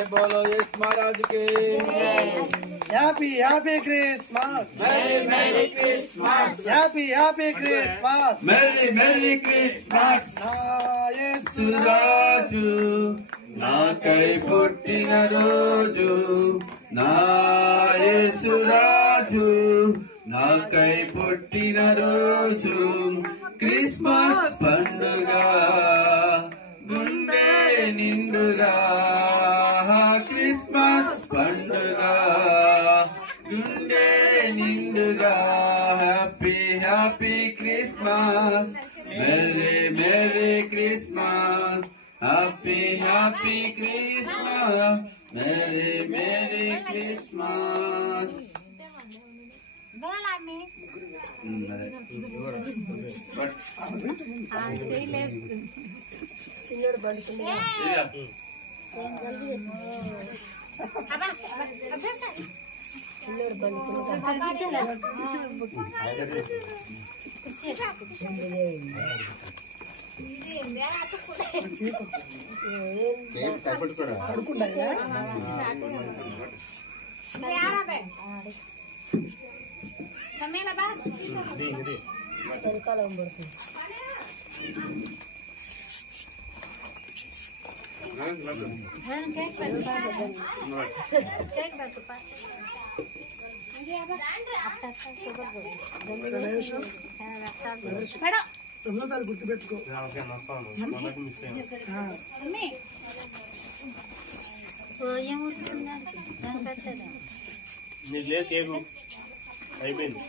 जय बोलो यीशु महाराज के। Happy happy Christmas, merry merry Christmas, happy happy Christmas, merry merry Christmas. ना యేసు రాజు నాకై పుట్టిన రోజు, నా యేసు రాజు నాకై పుట్టిన రోజు, క్రిస్మస్ పండుగ గుండె నిండుగా, క్రిస్మస్ పండుగ గుండె నిండుగా, happy happy Christmas, merry merry Christmas, happy happy Christmas, merry merry Christmas. చిన్నోడు పడుకున్నా చిన్నోడు పడుకున్నా చలికాలం పడుతుంది. తొమ్మిదో తారీఖు గుర్తుపెట్టుకో. నీకు లేదు కేకు అయిపోయింది.